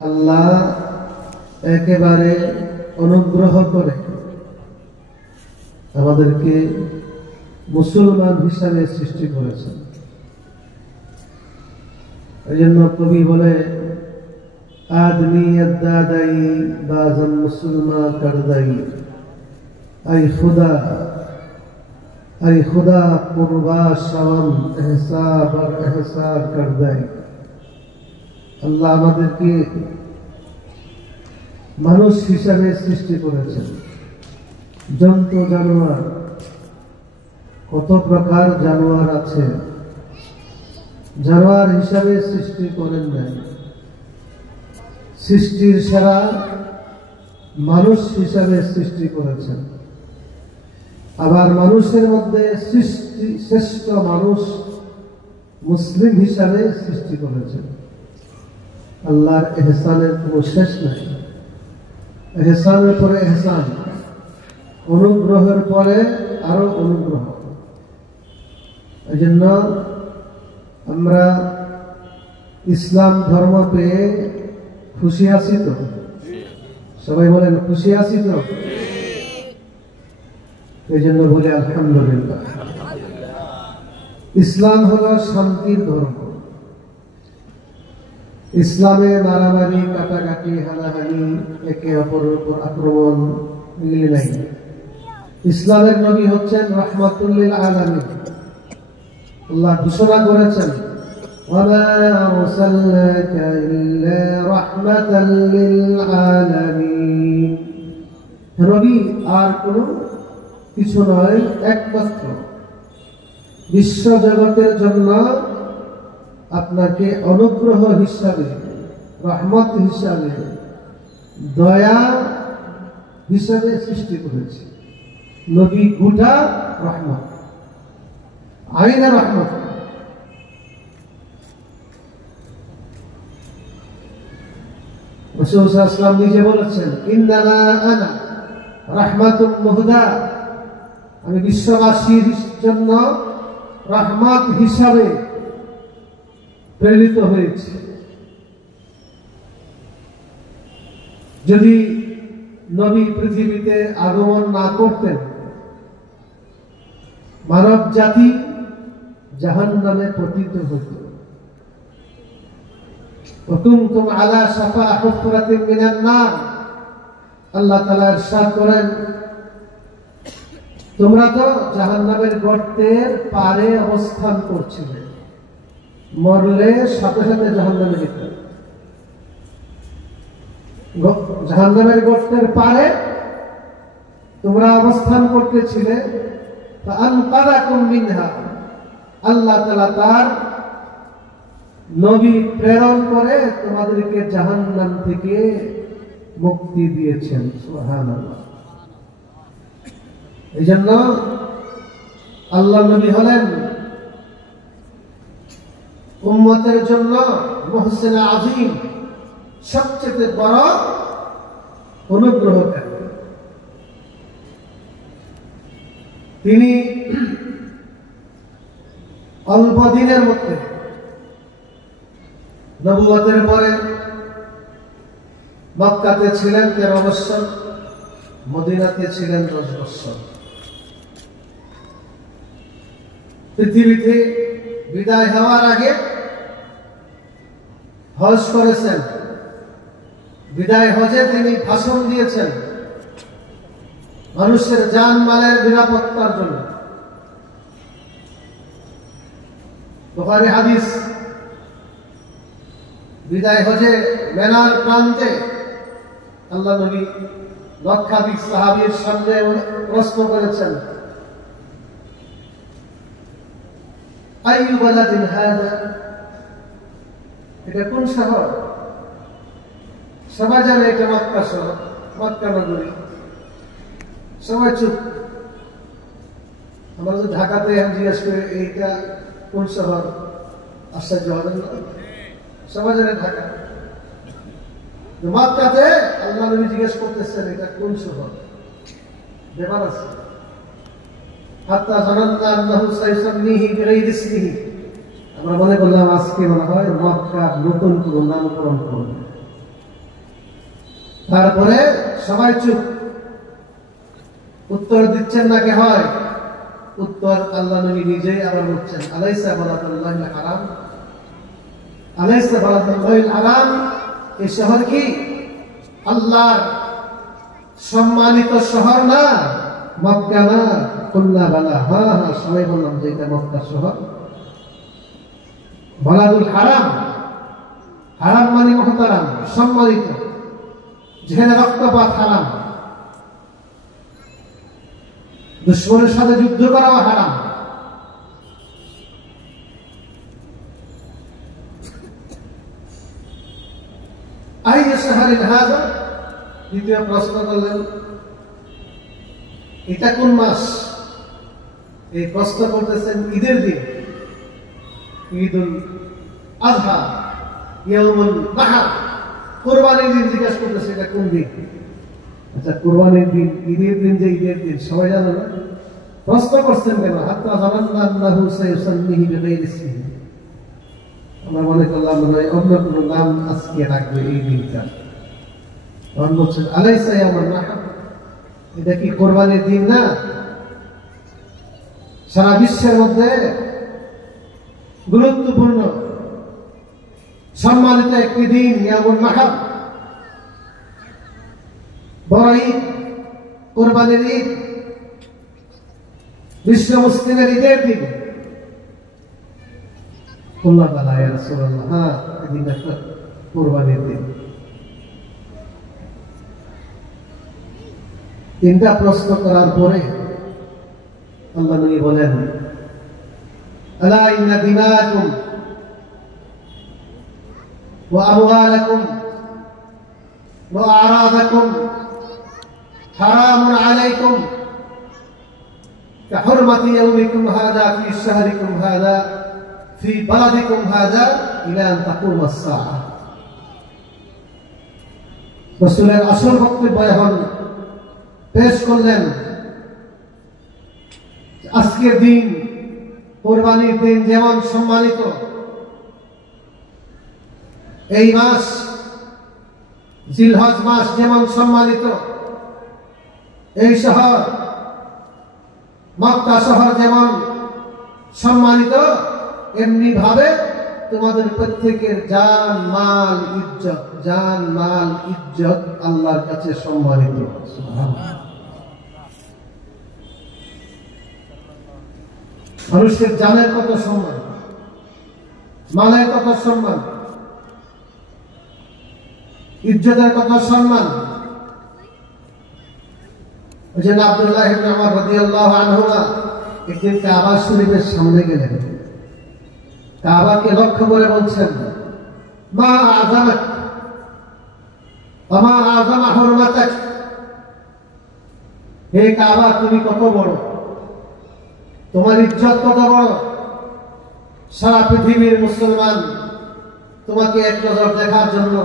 আল্লাহ একেবারে অনুগ্রহ করে আমাদেরকে মুসলমান হিসাবে সৃষ্টি করেছেন। এই জন্য কবি বলে, আদমি দাদাই বাজন মুসলমান করদাই, আই খুদা কুরবা শাওন এহসাব আর এহসাব করদাই। আল্লাহ আমাদেরকে মানুষ হিসাবে সৃষ্টি করেছেন। জন্তু জানোয়ার, কত প্রকার জানোয়ার আছে, জানোয়ার হিসাবে সৃষ্টি করেন নাই। সৃষ্টির সেরা মানুষ হিসাবে সৃষ্টি করেছেন। আবার মানুষের মধ্যে শ্রেষ্ঠ মানুষ মুসলিম হিসাবে সৃষ্টি করেছেন। আল্লাহর এহসানের কোনো শেষ নাই। এহসানের পরে এহসান, অনুগ্রহের পরে আরো অনুগ্রহ। এই জন্য আমরা ইসলাম ধর্ম পেয়ে খুশি আছি তো? সবাই বলেন খুশি আছি তো? এই জন্য বলি আলহামদুলিল্লাহ। ইসলাম হলো শান্তির ধর্ম। ইসলামে মারামারি, কাটাকাটি, হানাহানি, একে অপরের উপর আক্রমণ এগুলি নাই। ইসলামের নবী হচ্ছেন রাহমাতুল লিল আলামিন। আল্লাহ ঘোষণা করেছেন, ওয়ামা আরসালনাকা ইল্লা রাহমাতাল লিল আলামিন। নবী আর কোনো কিছু নয়, একমাত্র বিশ্ব জগতের জন্য আপনাকে অনুগ্রহ হিসাবে, রহমত হিসাবে, দয়া হিসাবে সৃষ্টি করেছে। নবী গোটা রহমত, আইনা রহমত। রাসূল সাল্লাল্লাহু আলাইহি ওয়াসাল্লাম নিজে বলেছেন, ইন্নামা আনা রাহমাতুম মুহদা। আমি বিশ্ববাসীর জন্য রহমত হিসাবে প্রেরিত হয়েছে। যদি নবী পৃথিবীতে আগমন না করতেন, মানব জাতি জাহান্নামে পতিত হতো। কুনতুম আলা শাফা হুফরাতিন মিনান নার। আল্লাহ তাআলা ইরশাদ করেন, তোমরা তো জাহান্নামের গর্তের পারে অবস্থান করছিলে, মরলে সাথে সাথে জাহান্নামে যেতে। জাহান্নামের গর্তের পারে তোমরা অবস্থান করতেছিলে। ফাআনকাযাকুম মিনহা। আল্লাহ তাআলা তার নবী প্রেরণ করে তোমাদেরকে জাহান্নাম থেকে মুক্তি দিয়েছেন। সুবহানাল্লাহ। এই জন্য আল্লাহ নবী হলেন উম্মতের জন্য মুহসিন আযীম, সবচেয়ে বড় অনুগ্রহকারী। তিনি অল্প দিনের মধ্যে, নবুয়তের পরে মক্কাতে ছিলেন 13 বছর, মদিনাতে ছিলেন 10 বছর। পৃথিবীতে বিদায় হওয়ার আগে হজ করেছেন। বিদায় হজে তিনি ভাষণ দিয়েছেন মানুষের জানমালের নিরাপত্তার জন্য। বুখারী হাদিস, বিদায় হজে মেনার প্রান্তে আল্লাহ নবী লক্ষাধিক সাহাবীর সামনে প্রশ্ন করেছেন, আইয়ু বালাদিন হাযা। এটা কোন শহর? সবাই জানে এটা মক্কা শহর, মক্কা নগরী। সবাই চুপ। আমরা যদি ঢাকাতে জিজ্ঞেস করি এইটা কোন শহর, আশ্চর্য হবেন না? সবাই জানে ঢাকা। মক্কাতে আল্লাহ নবী জিজ্ঞেস করতেছেন এটা কোন শহর, ব্যাপার আছে। হাত্তা জানান্না আন্নাহু সাইসাম্মিহি বিগাইরি ইসমিহি। আমরা মনে করলাম আজকে মনে হয় মক্কা নতুন কোন নামকরণ করবে। তারপরে সবাই চুপ। উত্তর দিচ্ছেন না কে হয়? উত্তর আল্লাহ নবী নিজেই আবার বলছেন, আলাইসা বালাদুল্লাহিল হারাম, আলাইসা বালাদুল্লাহিল হারাম, এই শহর কি আল্লাহর সম্মানিত শহর না? মক্কা না? কুল্লা বালা, হ্যাঁ হ্যাঁ সবাই বললাম যে এটা মক্কা শহর। বালাদুল হারাম, হারাম মানে মুহতারাম, সম্মানিত, যেখানে রক্তপাত হারাম, দুশমনের সাথে যুদ্ধ করাও হারাম। আইয়ু শাহরিন হাযা, দ্বিতীয় প্রশ্ন করলেন এটা কোন মাস? এই প্রশ্ন করতেছেন ঈদের দিন, ঈদুল আযহা, ইয়াউমুল নাহর, কুরবানির দিন জিজ্ঞাসা করতেছে এটা কোন দিন? আচ্ছা, কুরবানির দিন, ঈদের দিন, যে ঈদের দিন সবাই জানে না, প্রশ্ন করছেন কেন? হাত্তা জানান্না আন্নাহু সায়ুসাম্মিহি বিগাইরি ইসমিহি, আমরা মনে করলাম মনে হয় অন্য কোনো নাম আজকে রাখবে এই দিনটা। তখন বলছেন আলাইসা ইয়াউমুন নাহর, এটা কি কোরবানির দিন না? সারা বিশ্বের মধ্যে গুরুত্বপূর্ণ সম্মানিত একটি দিন ইয়াউমুন নাহর, বড় ঈদ, কোরবানির ঈদ, বিশ্ব মুসলিমের ঈদের দিন। আল্লাহ তাআলা ইয়া রাসূলুল্লাহ, হ্যাঁ এদিন একটা কোরবানির দিন। তিনটা প্রশ্ন করার পরে আল্লাহ নবী বলেন, আলা ইন্না দিমাকুম ওয়া আমওয়ালাকুম ওয়া আরাদাকুম হারামুন আলাইকুম কাহুরমাতি ইয়াউমিকুম হাযা ফি শাহরিকুম হাযা ফি বালাদিকুম হাযা ইলা আন তাকুমাস সাআহ। রাসূলের আসল বক্তব্য এখন পেশ করলেন, আজকের দিন, কোরবানির দিন যেমন সম্মানিত, এই মাস জিলহজ মাস যেমন সম্মানিত, এই শহর মক্কা শহর যেমন সম্মানিত, এমনি ভাবে তোমাদের প্রত্যেকের জান মাল ইজ্জত, জান মাল ইজ্জত আল্লাহর কাছে সম্মানিত। সুবহানাল্লাহ। মানুষের জানের কত সম্মান, মালের কত সম্মান, ইজ্জতের কত সম্মান। ওই যে আব্দুল্লাহ ইবনে উমর রাদিয়াল্লাহু আনহুমা একদিন কাবা শরীফের সামনে গেলেন, কাবাকে লক্ষ্য করে বলছেন, মা আযামাক ওয়া মা আযামা হুরমাতাক, হে কাবা তুমি কত বড়, তোমার ইজ্জত কত বড়। সারা পৃথিবীর মুসলমান তোমাকে এক নজর দেখার জন্য,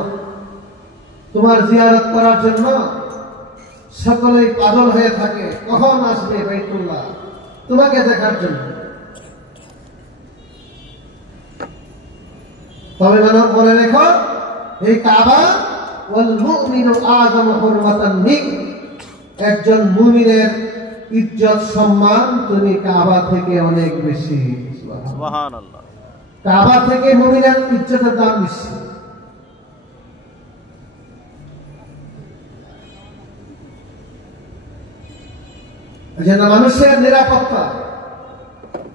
তোমার জিয়ারত করার জন্য সকলেই পাগল হয়ে থাকে, কখন আসবে বাইতুল্লাহ তোমাকে দেখার জন্য। তবে মনে রেখো, এই কাবা ওয়াল মুমিনু আযামু হুরমাতান মিন, একজন মুমিনের ইজ্জত সম্মান তুমি কাবা থেকে অনেক বেশি। সুবহানাল্লাহ। কাবা থেকে মুমিনের ইজ্জতের দাম বেশি। যেন মানুষের নিরাপত্তা,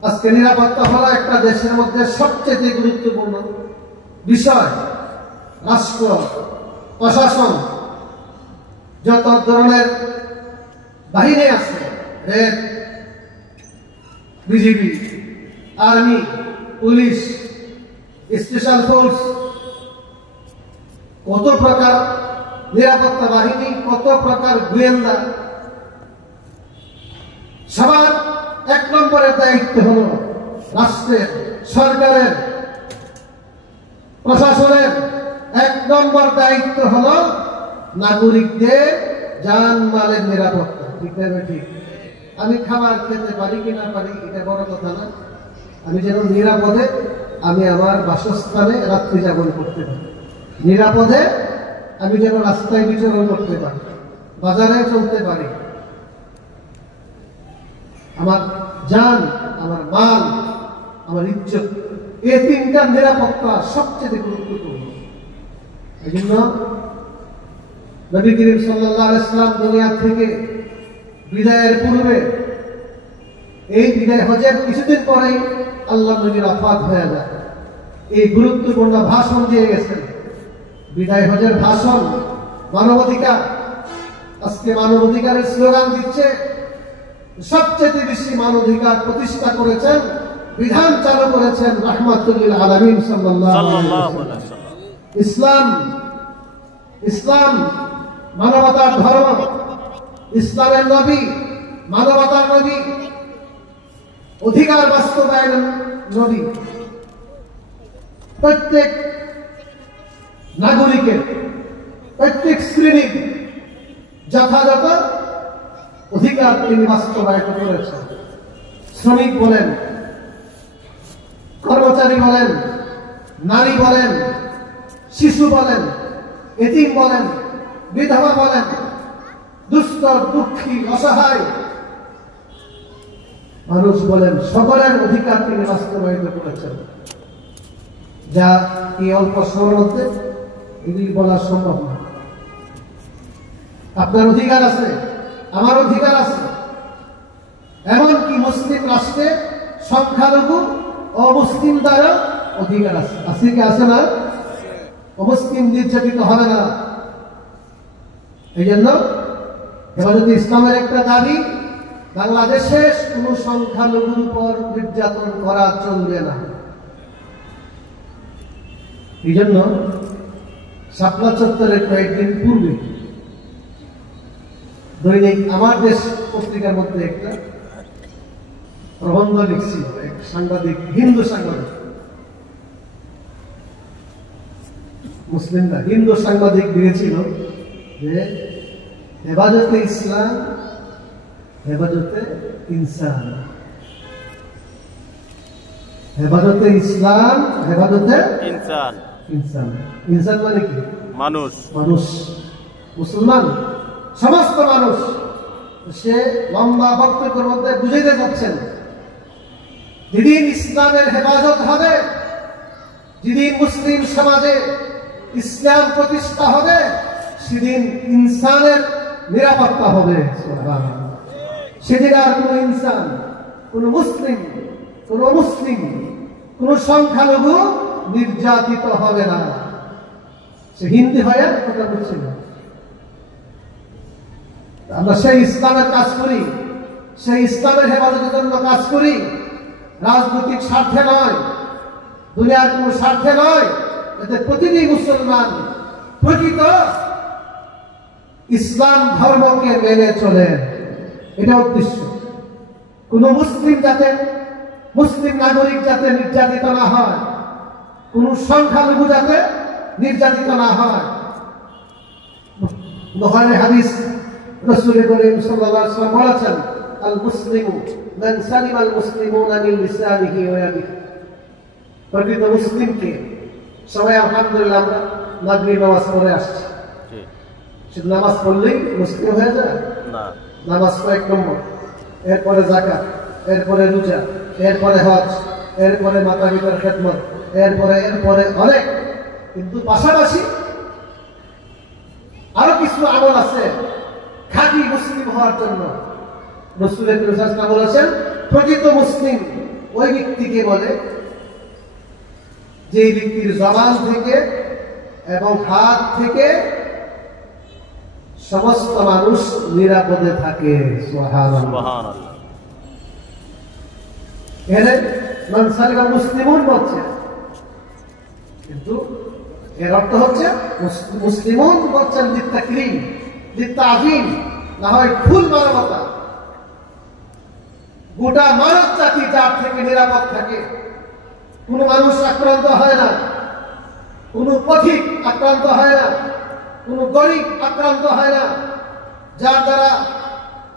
আজকে নিরাপত্তা হলো একটা দেশের মধ্যে সবচেয়ে গুরুত্বপূর্ণ বিষয়। রাষ্ট্র প্রশাসন যত ধরনের বাহিনী আছে, red, BGB, army, police, special force, কত প্রকার নিরাপত্তা বাহিনী, কত প্রকার গোয়েন্দা, সবার এক নম্বরের দায়িত্ব হল রাষ্ট্রের, সরকারের, প্রশাসনের এক নম্বর দায়িত্ব হল নাগরিকদের জানমালের নিরাপত্তা। ঠিক আছে, ঠিক। আমি খাবার খেতে পারি কি না পারি এটা বড় কথা না, আমি যেন নিরাপদে আমি আমার বাসস্থানে রাত্রি যাপন করতে পারি, নিরাপদে আমি যেন রাস্তায় বিচরণ করতে পারি, বাজারে চলতে পারি, আমার জান, আমার মাল, আমার ইজ্জত, এই তিনটা নিরাপত্তা সবচেয়ে গুরুত্বপূর্ণ। এই জন্য নবী করিম সাল্লাল্লাহু আলাইহি ওয়াসাল্লাম দুনিয়া থেকে বিদায়ের পূর্বে, এই বিদায় হজের কিছুদিন পরেই আল্লাহ নবীর ওফাত হয়ে যায়। এই গুরুত্বপূর্ণ ভাষণ দিয়ে গেছেন, বিদায় হজের ভাষণ, মানবাধিকার। আজকে মানবাধিকারের স্লোগান দিচ্ছে, সবচেয়ে বেশি মানবাধিকার প্রতিষ্ঠা করেছেন, বিধান চালু করেছেন রাহমাতুল লিল আলামিন সাল্লাল্লাহু আলাইহি ওয়াসাল্লাম। ইসলাম মানবতার ধর্ম, ইসলামের নবী মানবতার নবী, অধিকার বাস্তবায়নের নবী। প্রত্যেক নাগরিকের, প্রত্যেক শ্রেণীর যথাযথ অধিকার তিনি বাস্তবায়ন করেছেন। শ্রমিক বলেন, কর্মচারী বলেন, নারী বলেন, শিশু বলেন, এতিম বলেন, বিধবা বলেন, দুস্থ, দুঃখী, অসহায় মানুষ বলেন, সকলের অধিকার তিনি বাস্তবায়িত করেছেন, যা এই অল্প সময়ের মধ্যে এগুলি বলা সম্ভব না। আপনার অধিকার আছে, আমার অধিকার আছে। এমনকি মুসলিম রাষ্ট্রে সংখ্যালঘু অমুসলিম দ্বারা অধিকার আছে, আছে কি আছে না? অমুসলিম নির্যাতিত হবে না। এই জন্য হেফাজতে ইসলামের একটা দাবি, বাংলাদেশে কোন সংখ্যালঘুর উপর নির্যাতন করা চলবে না। এই জন্য শাপলা চত্বরের কয়েকদিন পূর্বে দৈনিক আমার দেশ পত্রিকার মধ্যে একটা প্রবন্ধ লিখছিল এক সাংবাদিক, হিন্দু সাংবাদিক, মুসলিম না, হিন্দু সাংবাদিক দিয়েছিল যে হেফাজতে ইসলাম, হেফাজতে ইনসান, হেফাজতে ইসলাম, হেফাজতে ইনসান। ইনসান, ইনসান মানে কি? মানুষ। মানুষ, মুসলমান, সমস্ত মানুষ। সে লম্বা বক্তব্যের মধ্যে বুঝাইতে যাচ্ছেন, যেদিন ইসলামের হেফাজত হবে, যেদিন মুসলিম সমাজে ইসলাম প্রতিষ্ঠা হবে, সেদিন ইনসানের নিরাপত্তা হবে। সেদিন আর কোন ইনসান, কোন মুসলিম, কোন মুসলিম, কোন সংখ্যালঘু নির্যাতিত হবে না। সে হিন্দি হয়ে কথা বলছিল। আমরা সেই ইসলামের কাজ করি, সেই ইসলামের হেফাজতের জন্য কাজ করি, রাজনৈতিক স্বার্থে নয়, দুনিয়ার কোন স্বার্থে নয়, যাতে প্রতিটি মুসলমান প্রকৃত ইসলাম ধর্মকে মেনে চলে, এটা উদ্দেশ্য। কোন মুসলিম যাতে, মুসলিম নাগরিক যাতে নির্যাতিত না হয়, কোন সংখ্যালঘু যাতে নির্যাতিত না হয়। বুখারী হাদিস, রাসূল করিম সাল্লাল্লাহু আলাইহি ওয়াসাল্লাম বলেছেন, আল মুসলিমু মান সালিমা আল মুসলিমুনা মিন লিসানিহি ওয়া ইয়াদিহি। প্রকৃত মুসলিমকে সবাই আলহামদুলিল্লাহ আমরা মাগরিব নামাজ পড়ে আসছি, শুধু নামাজ পড়লেই মুসলিম হয়ে যায় না। নামাজ কয়েক নম্বর, এরপরে যাকাত, এরপরে রোজা, এরপরে হজ, এরপরে মাতা পিতার খেদমত, এরপরে অনেক। কিন্তু পাশাপাশি আরো কিছু আমল আছে খাঁটি মুসলিম হওয়ার জন্য। রাসূল সাল্লাল্লাহু বলেছেন, প্রকৃত মুসলিম ওই ব্যক্তিকে বলে যে ব্যক্তির জবান থেকে এবং হাত থেকে সমস্ত মানুষ নিরাপদে থাকে। সুবহানাল্লাহ। এর মান সালিমা মুসলিমুন বলছে, কিন্তু এর অর্থ হচ্ছে মুসলিমুন বলছেন লিত্তাকরীম, লিত্তাযীম, না হয় ফুল মানবতা। গোটা মানব জাতি যার থেকে নিরাপদ থাকে, কোন মানুষ আক্রান্ত হয় না, কোন পথিক আক্রান্ত হয় না, কোন গরিব আক্রান্ত হয় না, যার দ্বারা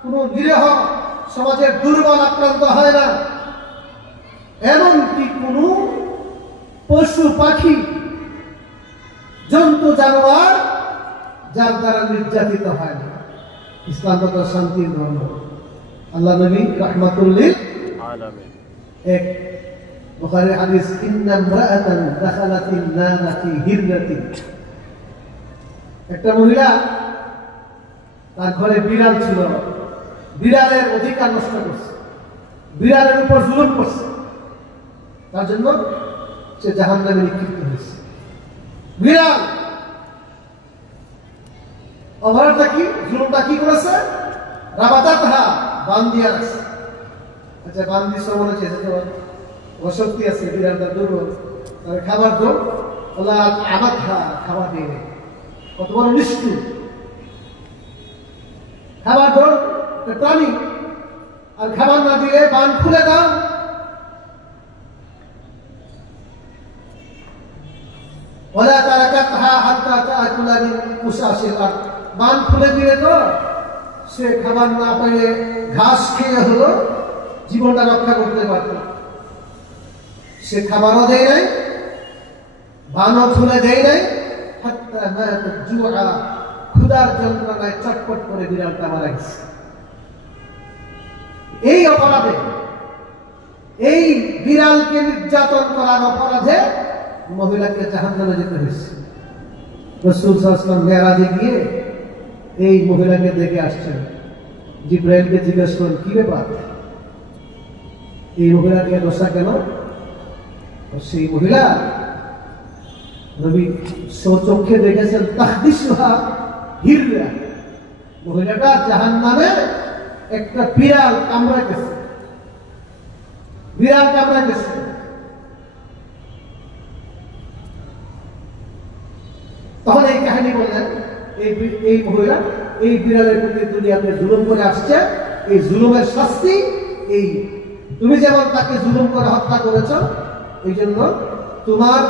কোন নিরীহ সমাজের দুর্বল আক্রান্ত হয় না, এমনকি কোন পশু পাখি, জন্তু জানোয়ার যার দ্বারা নির্যাতিত হয় না। ইসলাম তো শান্তির ধর্ম। আল্লাহ নবী রাহমাতুল লিল আলামিন। এক বুখারী হাদিস, ইন্না ইমরাআতান দাখালাতিন নারা ফি হিররাতিন। একটা মহিলা, তার ঘরে বিড়াল ছিল, বিড়ালের অধিকার নষ্ট করছে, বিড়ালের উপর জুলুম করছে, তার জন্য সে জাহান্নামে নিক্ষিপ্ত হয়েছে। বিড়াল অপরাধটা কি, জুলুমটা কি করেছে? রাবাতাতহা, বান দিয়া রাখছে। আচ্ছা, বান দিয়ে মনে হচ্ছে তো অশক্তি আছে, বিড়ালটা দুর্বল, তাহলে খাবার দো, ওলা আবাদহা, খাবার দিয়ে কত বড় নিষ্ঠুর। খাবার দো প্রাণী, আর খাবার না দিলে বান খুলে দাও। ওলা তারাকাতহা হাত্তা তাআকুলা মিন মুসাশিল আরদ। বান খুলে দিলে তো সে খাবার না পেয়ে ঘাস খেয়ে হলো জীবনটা রক্ষা করতে পারত। সে খাবারও দেয় নাই, বানও খুলে দেয় নাই, হাত্তা মাতাত জুআ, ক্ষুধার যন্ত্রণায় চটপট করে বিড়ালটা মারা গেছে। এই অপরাধে, এই বিড়ালকে নির্যাতন করার অপরাধে মহিলাকে জাহান্নামে যেতে হয়েছে। রাসূল সাল্লাল্লাহু আলাইহি ওয়াসাল্লাম মেরাজে গিয়ে এই মহিলাকে দেখে আসছেন। জিবরাইলকে জিজ্ঞেস করেন, কি ব্যাপার, এই মহিলাকে দোষা কেন? সেই মহিলা নবী স্বচক্ষে দেখেছেন, তাহদিসুহা হিররা, মহিলাটা জাহান্নামে একটা বিড়াল কামড়ে গেছে, বিড়াল কামড়ে গেছে। তখন এই কাহিনী বললেন, এই মহিলা এই বিড়ালের প্রতি দুনিয়াতে জুলুম করে আসছে, এই জুলুমের শাস্তি এই, তুমি যেমন তাকে জুলুম করে হত্যা করেছ, এই জন্য তোমার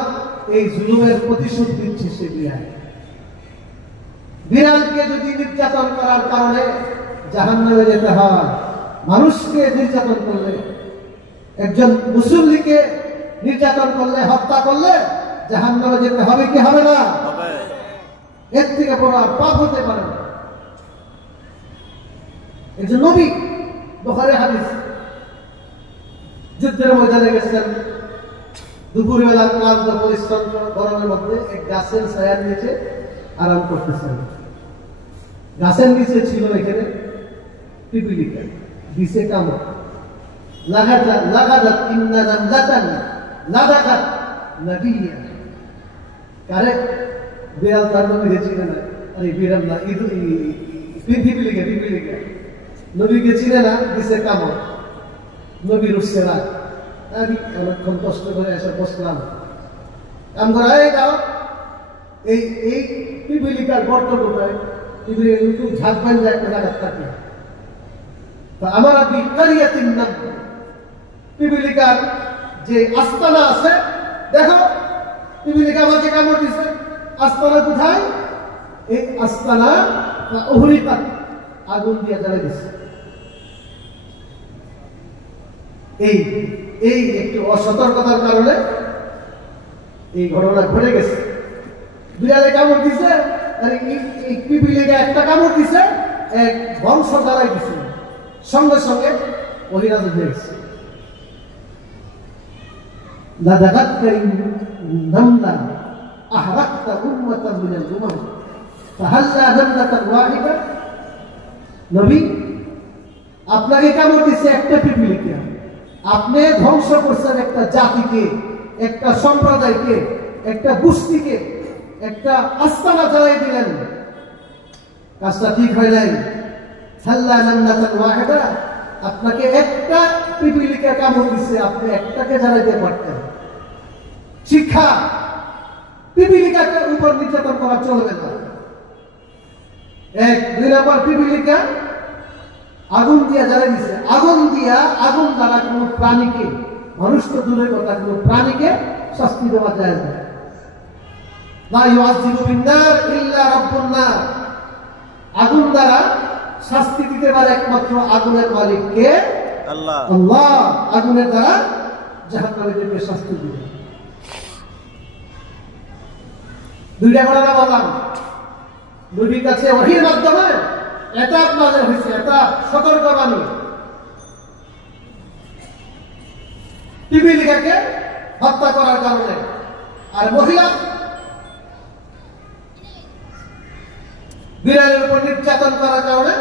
এই জুলুমের প্রতিশোধ দিচ্ছে সে বিড়াল। বিড়ালকে যদি নির্যাতন করার কারণে জাহান্নামে যেতে হয়, মানুষকে নির্যাতন করলে, একজন মুসল্লিকে নির্যাতন করলে, হত্যা করলে জাহান্নামে যেতে হবে কি হবে না? এর থেকে বড় আর পাপ হতে পারে না। একজন নবী, বুখারী হাদিস, যুদ্ধের ময়দানে গেছেন, দুপুরবেলা ক্লান্ত পরিশ্রম গরমের মধ্যে এক গাছের ছায়ার নিচে আরাম করতেছেন। গাছের নিচে ছিল এখানে পিপিলিকা, দিছে কামড়, লাগাদাত ইন্না নামলাতান লাদাকাত নাবিয়্যা। কারে? বিড়াল তার নবীকে চিনে না। আরে বিড়াল না, পিপিলিকা, পিপিলিকা নবীকে চিনে না, দিছে কামড়, নবীর উঠছে রাগ। আমি অনেকক্ষণ কষ্ট করে এসে বসলাম, কাম করা যাও, এই এই পিপিলিকার গর্ত কোথায়? পিপিলিকা একটু ঝাঁক বান্ধে একটা জায়গা থাকে। তা আমার বিকারিয়াতিন নাম, পিপিলিকার যে আস্তানা আছে, দেখো পিপিলিকা আমাকে কামড় দিছে। আস্তানা কোথায়? এই আস্তানা উহরিকাত, আগুন দিয়ে জ্বালিয়ে দিছে। এই একটু অসতর্কতার কারণে এই ঘটনা ঘটে গেছে। বিড়ালে কামড় দিছে, আর এই পিপিলিকা একটা কামড় দিছে, এক বংশ জ্বালাই দিছে, সঙ্গে সঙ্গে অহিরাজ হয়ে গেছে। লাদাগাতকা নামলা আহরাকতা উম্মাতান মিনাল উমাম ফাহাল্লা নামলাতান ওয়াহিদা। নবী, আপনাকে কামড় দিছে একটা পিপিলিকা, আপনি ধ্বংস করছেন একটা জাতিকে, একটা সম্প্রদায়কে, একটা গোষ্ঠীকে, একটা আস্তানা জ্বালাই দিলেন। কাজটা ঠিক হয় নাই। হাল্লা নামলাতান ওয়াহিদা, আপনাকে একটা পিপিলিকা কামড় দিছে, আপনি একটাকে জ্বালাইতে পারতেন। শিক্ষা, পিপিলিকাকে উপর নির্যাতন করা চলবে না। এক, দুই নম্বর, পিপিলিকা আগুন দিয়া জ্বালাই দিছে। আগুন দ্বারা কোন প্রাণীকে, মানুষ তো দূরের কথা, কোন প্রাণীকে শাস্তি দেওয়া যায় না। লা ইউআযযিবু বিন-নার ইল্লা রাব্বুন নার, আগুন দ্বারা শাস্তি দিতে পারে একমাত্র আগুনের মালিক কে? আল্লাহ। আল্লাহ আগুনের দ্বারা জাহান্নামীদেরকে শাস্তি দিবে। দুইটা ঘটনা বললাম। নবীর কাছে ওহীর মাধ্যমে এতাব নাযিল হয়েছে, এতাব সতর্কবাণী। পিপীলিকাকে হত্যা করার কারণে, আর মহিলা বিড়ালের উপর নির্যাতন করার কারণে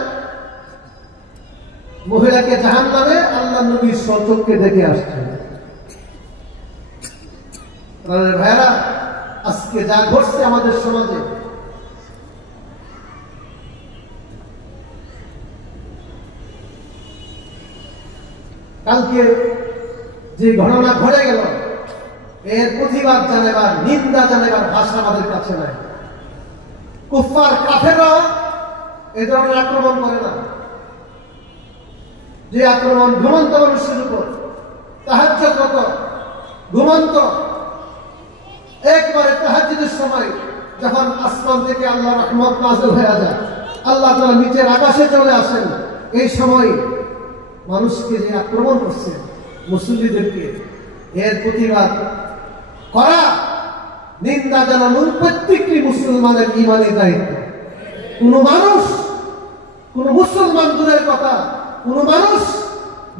মহিলাকে জাহান্নামে আল্লাহ নবী সচক্ষে দেখে আসছেন। ভাইরা, আজকে যা ঘটছে আমাদের সমাজে, কালকে যে ঘটনা ঘটে গেল, এর প্রতিবাদ জানাবার, নিন্দা জানাবার ভাষা আমাদের কাছে নাই। কুফার কাফেররাও এ ধরনের আক্রমণ করে না। যে আক্রমণ ঘুমন্ত মানুষের উপর, তাহাজ্জুদরত ঘুমন্ত, একবারে তাহাজ্জুদের সময় যখন আসমান থেকে আল্লাহর রহমত নাযিল হয়ে যায়, আল্লাহ তাআলা নিচের আকাশে চলে আসেন, এই সময় মানুষকে যে আক্রমণ করছে, মুসল্লিদেরকে, এর প্রতিবাদ করা, নিন্দা জানানো প্রত্যেকটি মুসলমানের ঈমানের দায়িত্ব। কোন মানুষ, কোন মুসলমান দূরের কথা, কোন মানুষ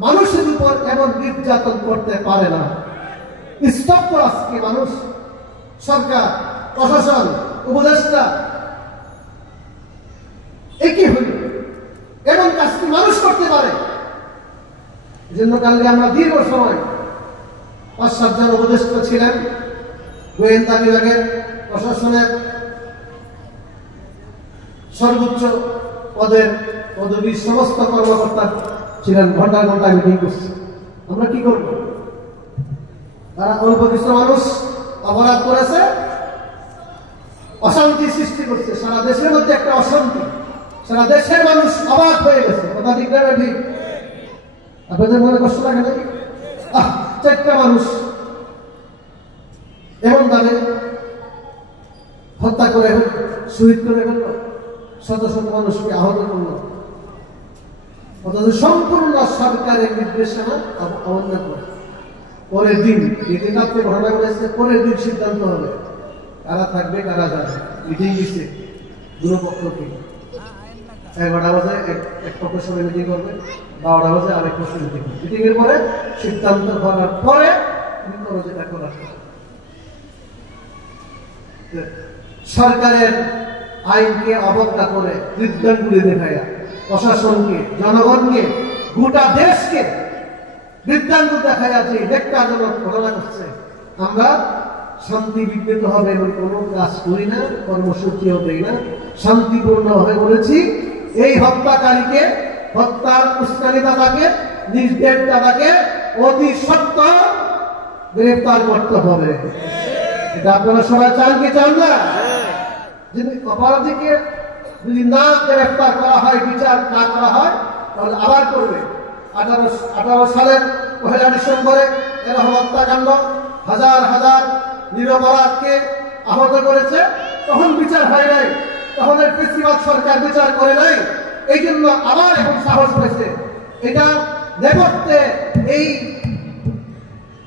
মানুষের উপর এমন নির্যাতন করতে পারে না। স্তব্ধ আজকে মানুষ, সরকার, প্রশাসন, উপদেষ্টা, একই হইল এমন কাজটি মানুষ করতে পারে। এজন্য কালকে আমরা দীর্ঘ সময় ৫-৭ জন উপদেষ্টা ছিলেন, গোয়েন্দা বিভাগের, প্রশাসনের সর্বোচ্চ পদের পদবী সমস্ত কর্মকর্তা ছিলেন, ঘন্টা ঘন্টা মিটিং করছে। আমরা কি করব? তারা অল্প কিছু মানুষ অপরাধ করেছে, অশান্তি সৃষ্টি করছে, সারা দেশের মধ্যে একটা অশান্তি, সারা দেশের মানুষ অবাক হয়ে গেছে। কথা ঠিক না ঠিক? আপনাদের মনে কষ্ট লাগে নাকি? 4টা মানুষ এমন ভাবে হত্যা করে শহীদ করে ফেলল, শত শত মানুষকে আহত করল, অথচ সম্পূর্ণ সরকারের নির্দেশনা অমান্য করে। পরের দিন, যেদিন রাত্রে ঘটনা ঘটেছে, পরের দিন সিদ্ধান্ত হবে কারা থাকবে কারা যাবে। মিটিং দিচ্ছে দুপক্ষকে, 11টা বাজে এক পক্ষের সঙ্গে মিটিং করবে, 12টা বাজে আরেক পক্ষের মিটিং। মিটিং এর পরে সিদ্ধান্ত করার পরে তুমি করো যেটা করার। সরকারের আইনকে অবজ্ঞা করে, বিজ্ঞানগুলি দেখায়, প্রশাসনকে, জনগণকে, গোটা দেশকে বিজ্ঞানগুলো দেখায় যে বেকারজনক ঘটনা করছে। আমরা শান্তি বিঘ্নিত হবে এমন কোনো কাজ করি না, কর্মসূচিও দেই না। শান্তিপূর্ণভাবে বলেছি, এই হত্যাকারীকে, হত্যার উস্কানিদাতাকে, নির্দেশদাতাকে অতি সত্বর গ্রেফতার করতে হবে। এটা আপনারা সবাই চান কি চান না? যদি অপরাধীকে যদি না গ্রেফতার করা হয়, বিচার না করা হয়, তাহলে আবার করবে। 18 সালের 1 ডিসেম্বরে এরকম হত্যাকাণ্ড, হাজার হাজার নিরপরাধকে আহত করেছে, তখন বিচার হয় নাই, তখন এর ফেসিবাদ সরকার বিচার করে নাই। এই জন্য আবার এখন সাহস হয়েছে এটা নেপথ্যে এই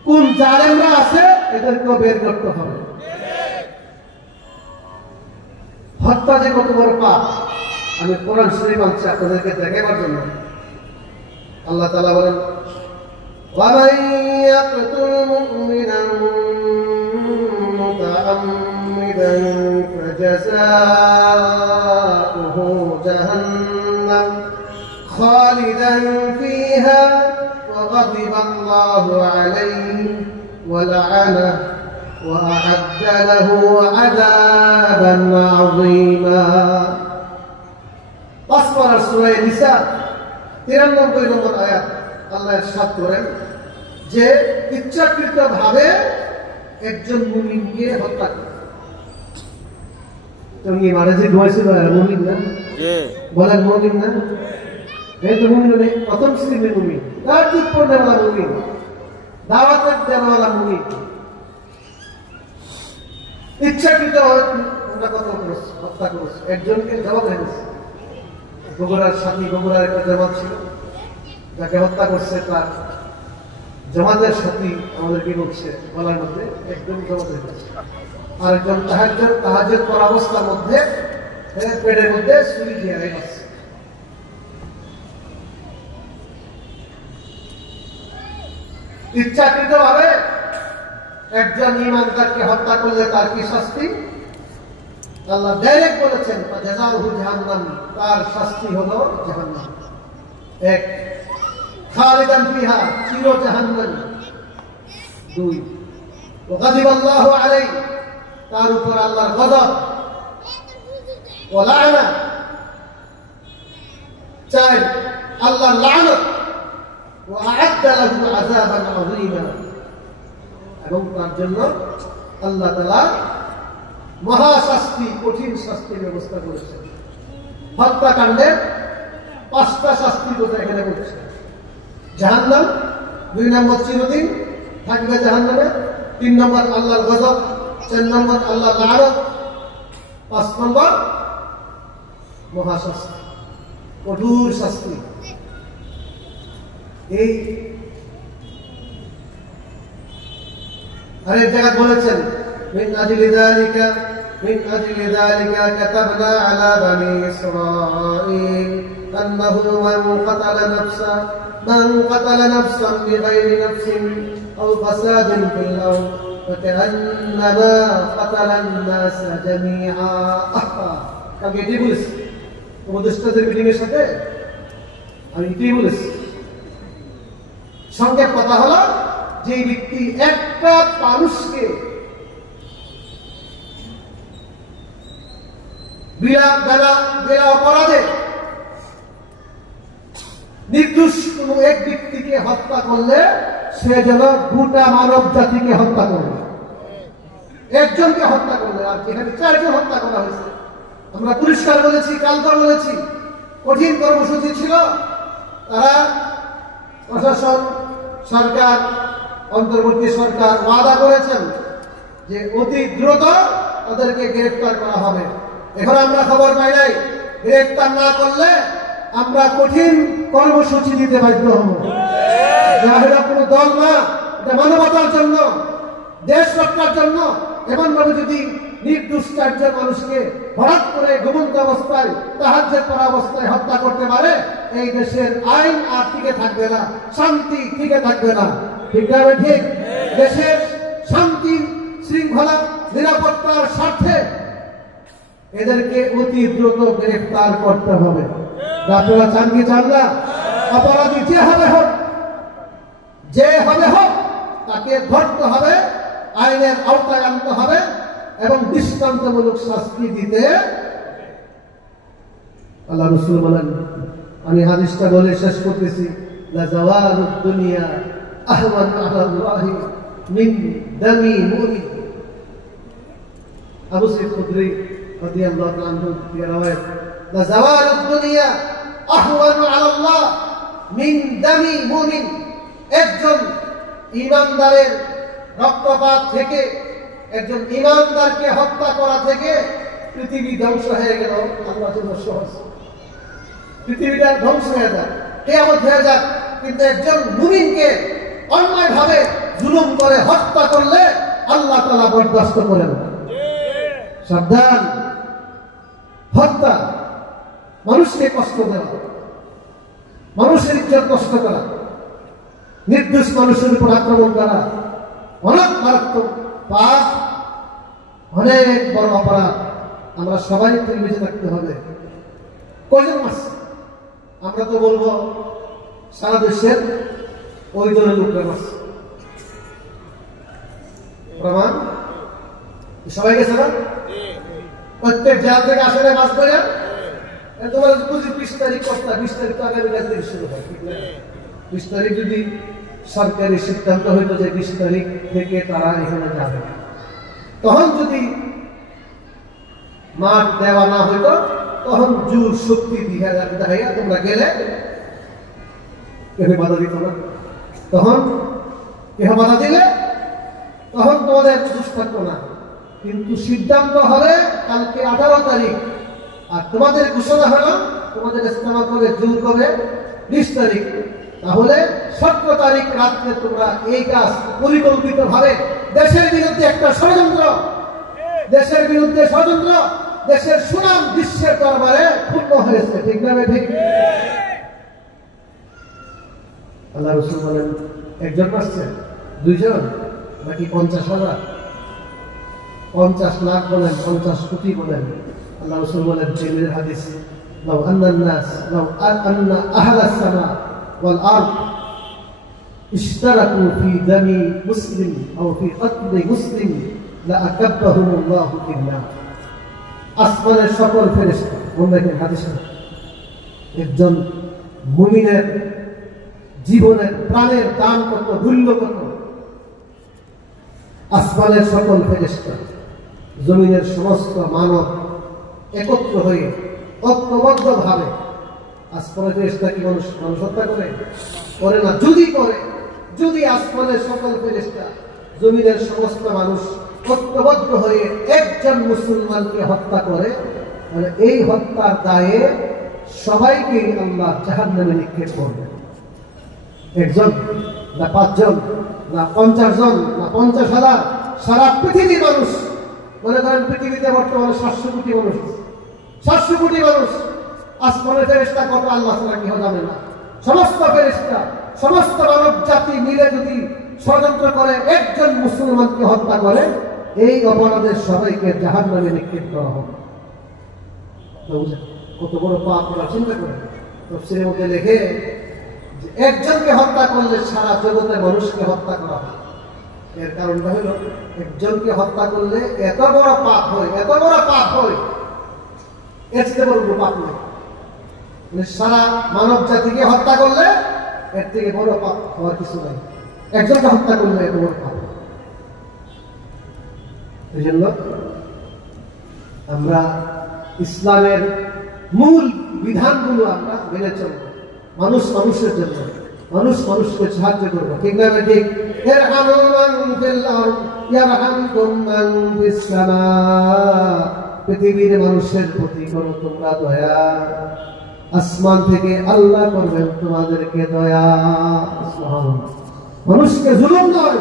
কোন জালেমরা আছে এদেরকেও বের করতে হবে। হত্যা যে কত বড় পাপ, আমি কোরআন শরীফ আনছি আপনাদেরকে দেখাবার জন্য। আল্লাহ তাআলা বলেন, وَمَن يَقْتُلْ مُؤْمِنًا مُتَعَمِّدًا فَجَزَاؤُهُ جَهَنَّمُ خَالِدًا فِيهَا وَغَضِبَ اللَّهُ عَلَيْهِ وَلَعَنَهُ وَأَعَدَّ لَهُ عَذَابًا عَظِيمًا। পাঁচবার সূরা নিসা 93 নম্বর আয়াত আল্লাহ ইরশাদ করেন যে ইচ্ছাকৃতভাবে একজন মুমিনকে হত্যা করে। তুমি মারা যে ঘুমাইছিল মুমিন না? বলেন মুমিন না? এই তো মুমিন মানে প্রথম শ্রেণীর মুমিন, তার জীবন দেওয়ালা মুমিন, দাওয়াতের দেওয়ালা মুমিন। ইচ্ছাকৃতভাবে হত্যা করেছে, একজনকে জবাব দিয়েছে। বগুড়ার সাথী, বগুড়ার একটা জমাত ছিল, যাকে হত্যা করছে তার জমাতের সাথী আমাদেরকে বলছে, বলার মধ্যে একজন জমাতে হয়েছে, আরেকজন তাহাজ্জুদ করা অবস্থার মধ্যে পেটের মধ্যে ছুরি দিয়ে গেছে। ইচ্ছাকৃত ভাবে একজন ইমানদারকে হত্যা করলে তার কি শাস্তি? আল্লাহ ডাইরেক্ট বলেছেন জাযাউহু জাহান্নাম, তার শাস্তি হলো জাহান্নাম। এক, খালিদান ফিহা, চির জাহান্নামী। দুই, ওয়াগাযিবাল্লাহু আলাইহি, তার উপর আল্লাহর গজব। ওয়া লা'না, চার, আল্লাহর লানত। ওয়া আ'আদ্দা লাহু আযাবান আযীমা, এবং তার জন্য আল্লাহ তাআলা মহাশাস্তি, কঠিন শাস্তির ব্যবস্থা করেছেন। হত্যাকাণ্ডের 5টা শাস্তির কথা এখানে বলছে। জাহান্নাম, 2 নম্বর চিরদিন থাকবে জাহান্নামে, 3 নম্বর আল্লাহর গজব, 4 নম্বর আল্লাহর লানত, 5 নম্বর মহাশাস্তি, কঠোর শাস্তি। এই আরেক জায়গায় বলেছেন من أجل ذلك كتبنا على بني إسرائيل أنه من قتل نفسا بغير نفس أو فساد في الأرض فكأنما قتل الناس جميعا. কাকে এটাই বলেছি উপদেষ্টাদের মিটিং এর সাথে, আমি এটাই বলেছি। সংক্ষেপ কথা হলো, যে ব্যক্তি একটা মানুষকে বিনা অপরাধে নির্দোষ কোন এক ব্যক্তিকে হত্যা করলে সে যেন গোটা মানব জাতিকে হত্যা করবে। একজনকে হত্যা করলে, আর যেখানে 4 জন হত্যা করা হয়েছে, আমরা পরিষ্কার বলেছি, কালকে বলেছি, কঠিন কর্মসূচি ছিল। তারা প্রশাসন, সরকার, অন্তর্বর্তী সরকার ওয়াদা করেছেন যে অতি দ্রুত তাদেরকে গ্রেফতার করা হবে। এখন আমরা খবর পাই নাই, গ্রেফতার না করলে আমরা কঠিন কর্মসূচি দিতে বাধ্য হব। এটা কোনো দল না, এটা মানবতার জন্য, দেশ রক্ষার জন্য। এমন ভাবে যদি নির্দোষ 4 জন মানুষকে হঠাৎ করে ঘুমন্ত অবস্থায়, তাহাজ্জুদ পড়া অবস্থায় হত্যা করতে পারে, এই দেশের আইন আর টিকে থাকবে না, শান্তি টিকে থাকবে না। ঠিক না? ঠিক। দেশের শান্তি, শৃঙ্খলা, নিরাপত্তার স্বার্থে এদেরকে অতি দ্রুত গ্রেফতার করতে হবে। আপনারা চান কি চান না? অপরাধী যে হবে হোক তাকে ধরতে হবে, আইনের আওতায় আনতে হবে এবং দৃষ্টান্তমূলক শাস্তি দিতে। আল্লাহ রাসূল বলেন, আমি হাদিসটা বলে শেষ করতেছি, লা জাওয়ালুদ দুনিয়া আহওয়ানু আলা আল্লাহি মিন দামি মুমিন। আবু সাঈদ খুদরি রাদিয়াল্লাহু তাআলা আনহু এর রাওয়ায়াত, লা জাওয়ালুদ দুনিয়া আহওয়ানু আলা আল্লাহ মিন দামি মুমিন। একজন ঈমানদারের রক্তপাত থেকে, একজন ঈমানদারকে হত্যা করা থেকে পৃথিবী ধ্বংস হয়ে গেল আল্লাহর জন্য সহজ। পৃথিবীটা ধ্বংস হয়ে যায়, কিয়ামত হয়ে যায়, কিন্তু একজন মুমিনকে অন্যায়ভাবে জুলুম করে হত্যা করলে আল্লাহ তাআলা বরদাস্ত করেন না। সাবধান! হত্যা, মানুষকে কষ্ট দেওয়া, মানুষের ইজ্জত নষ্ট করা, নির্দোষ মানুষের উপর আক্রমণ করা অনেক মারাত্মক পাপ, অনেক বড় অপরাধ। আমরা সবাই থেকে বেঁচে থাকতে হবে। কয়জন মাস আমরা তো বলবো সারা দেশের ওই দলের লোকরা মাস প্রমাণ সবাই গেছে না? প্রত্যেক জেলা থেকে আসলে মাছ ধরে তোমার 20 তারিখ কর্তা, 20 তারিখ তো আগামী কাজ থেকে শুরু হয়। 20 তারিখ যদি সরকারি সিদ্ধান্ত হইতো যে 20 তারিখ থেকে তারা এখানে যাবে, তখন যদি মাঠ দেওয়া না হইতো, তখন জোর শক্তি দেখাইয়া তোমরা গেলে কেউ বাধা দিত না। তখন কেউ বাধা দিলে তখন তোমাদের দোষ থাকতো না। কিন্তু সিদ্ধান্ত হবে কালকে 18 তারিখ, আর তোমাদের ঘোষণা হলো তোমাদের ইস্তেমা করে জোর করে 20 তারিখ। তাহলে 17 তারিখ রাত্রে তোমরা এই কাজ পরিকল্পিত ভাবে দেশের বিরুদ্ধে একটা ষড়যন্ত্র, দেশের বিরুদ্ধে ষড়যন্ত্র দেশের সুনাম বিশ্বের দরবারে পূর্ণ হয়েছে। ঠিক না ঠিক? আল্লাহ রাসূল বলেন, একজন আসছে, দুইজন, নাকি 50,000, 50 লাখ বলেন, 50 কোটি বলেন? আল্লাহ রাসূল বলেন, তিরমিজির হাদিস, লাউ আন্না আহলাস সামা ওয়াল আরদ ইশতারাকু ফি দামি মুসলিম আও ফি কতলি মুসলিম লা আকাব্বাহুমুল্লাহু ফিন্নার। আসমানের সকল ফেরেশতা, দেখেন হাদিস, একজন মুমিনের জীবনের প্রাণের দাম কত, মূল্য কত। আসমানের সকল ফেরেশতা, জমিনের সমস্ত মানব একত্র হয়ে ঐক্যবদ্ধ ভাবে, আসমানের ফেরেশতা কি মানুষ হত্যা করে না? যদি আসমানের সকল ফেরেশতা, জমিনের সমস্ত মানুষ ঐক্যবদ্ধ হয়ে একজন মুসলমানকে হত্যা করে, তাহলে এই হত্যার দায়ে সবাইকে আল্লাহ জাহান্নামে নিক্ষেপ করবে। একজন না 5 জন না 50 জন না 50,000, সারা পৃথিবীর মানুষ, মনে করেন পৃথিবীতে বর্তমানে 700 কোটি মানুষ, 700 কোটি মানুষ। আসমানের ফেরেশতা কত আল্লাহ ছাড়া কেউ জানে না। সমস্ত ফেরেশতা, সমস্ত মানব জাতি মিলে যদি ষড়যন্ত্র করে একজন মুসলমানকে হত্যা করে, এই অপরাধের সবাইকে জাহান্নামে নিক্ষেপ করা হবে। কত বড় পাপ করা চিন্তা করে। তাফসীরের মধ্যে লেখে যে একজনকে হত্যা করলে সারা জগতের মানুষকে হত্যা করা হয়। এর কারণটা হলো, একজনকে হত্যা করলে এত বড় পাপ হয়, এত বড় পাপ হয়, এর চেয়ে বড় পাপ নেই। সারা মানব জাতিকে হত্যা করলে এর থেকে বড় পাপ হওয়ার কিছু নাই। একজনকে হত্যা করলে এত বড় পাপ। এই জন্য আমরা ইসলামের মূল বিধানগুলো আমরা মেনে চলব। মানুষ মানুষের জন্য, মানুষ মানুষকে সাহায্য করবো। ঠিক না ঠিক? পৃথিবীর মানুষের প্রতি করো তোমরা দয়া, আসমান থেকে আল্লাহ করবেন তোমাদেরকে দয়া। মানুষকে জুলুম নয়,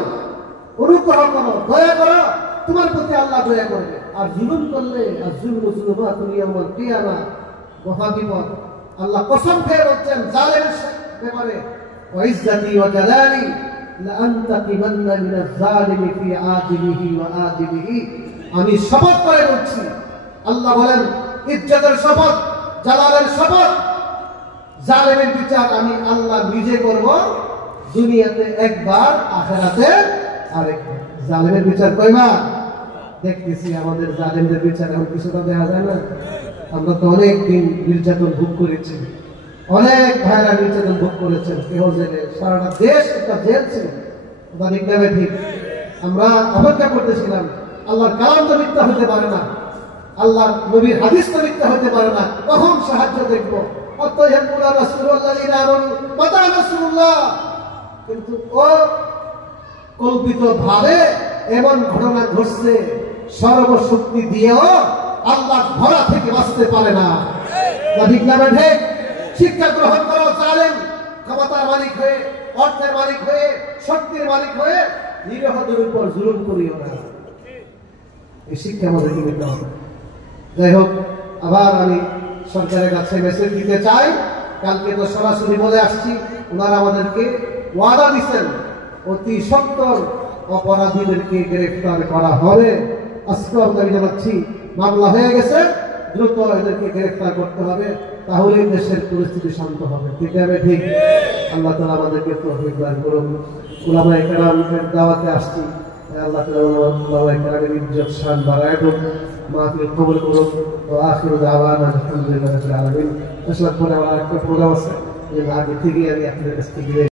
অনুগ্রহ করো, দয়া করো, তোমার প্রতি আল্লাহ দয়া করবে। আর জুলুম করলে, আর মহাবিপদ। আল্লাহ কসম খেয়ে বলছেন জালেমের ব্যাপারে, ওয়াইজ্জাতি ওয়া জালালি লাআনতাকিমান্না মিনাজ জালিমি ফি আদিলিহি ওয়া আদিলিহি। আমি শপথ করে বলছি, আল্লাহ বলেন, ইজ্জতের শপথ, জালালের শপথ, জালেমের বিচার আমি আল্লাহ নিজে করব, দুনিয়াতে একবার, আখিরাতে আরেকবার। জালেমের বিচার কয়বার? দেখতেছি আমাদের জালেমদের বিচার এখন কিছুটা দেখা যায় না। আমরা তো অনেক দিন নির্যাতন ভোগ করেছি, অনেক ভাইরা নির্যাতন ভোগ করেছেন, কেউ জেলে, সারাটা দেশ একটা জেল ছিল। ঠিক, আমরা অপেক্ষা করতেছিলাম, আল্লাহর কালাম তো মিথ্যা হতে পারে না, আল্লাহর নবীর হাদিস তো মিথ্যা হতে পারে না, কখন সাহায্য দেখবো। কিন্তু ও কল্পিত ভাবে এমন ঘটনা ঘটছে, সর্বশক্তি দিয়েও আল্লাহ ধরা থেকে বাঁচতে পারে না। ঠিক না ঠিক? শিক্ষা গ্রহণ করো, জালেম ক্ষমতার মালিক হয়ে, অর্থের মালিক হয়ে, শক্তির মালিক হয়ে নিরীহদের উপর জুলুম করিও না। এই শিক্ষা আমাদেরকে নিতে হবে। যাই হোক, আবার আমি সরকারের কাছে মেসেজ দিতে চাই, কালকে তো সরাসরি বলে আসছি, ওনারা আমাদেরকে ওয়াদা দিচ্ছেন অতি সত্বর অপরাধীদেরকে গ্রেফতার করা হবে। আজকে আমি জানাচ্ছি, মামলা হয়ে গেছে, দ্রুত এদেরকে গ্রেফতার করতে হবে, তাহলে দেশের পরিস্থিতি শান্ত হবে। ঠিক আছে? ঠিক। আল্লাহ তাআলা আমাদেরকে তৌফিক দান করুন। উলামায়ে কেরামের দাওয়াতে আসছি, আল্লাহ তাআলা উলামায়ে কেরামের ইজ্জত শান বাড়ায় দেন, মাহফিল কবুল করুন। ওয়া আখিরু দাওয়ানা আলহামদুলিল্লাহি রাব্বিল আলামিন। আসলে পরে আমার একটা প্রোগ্রাম আছে, আগে থেকে আমি আপনাদের কাছ থেকে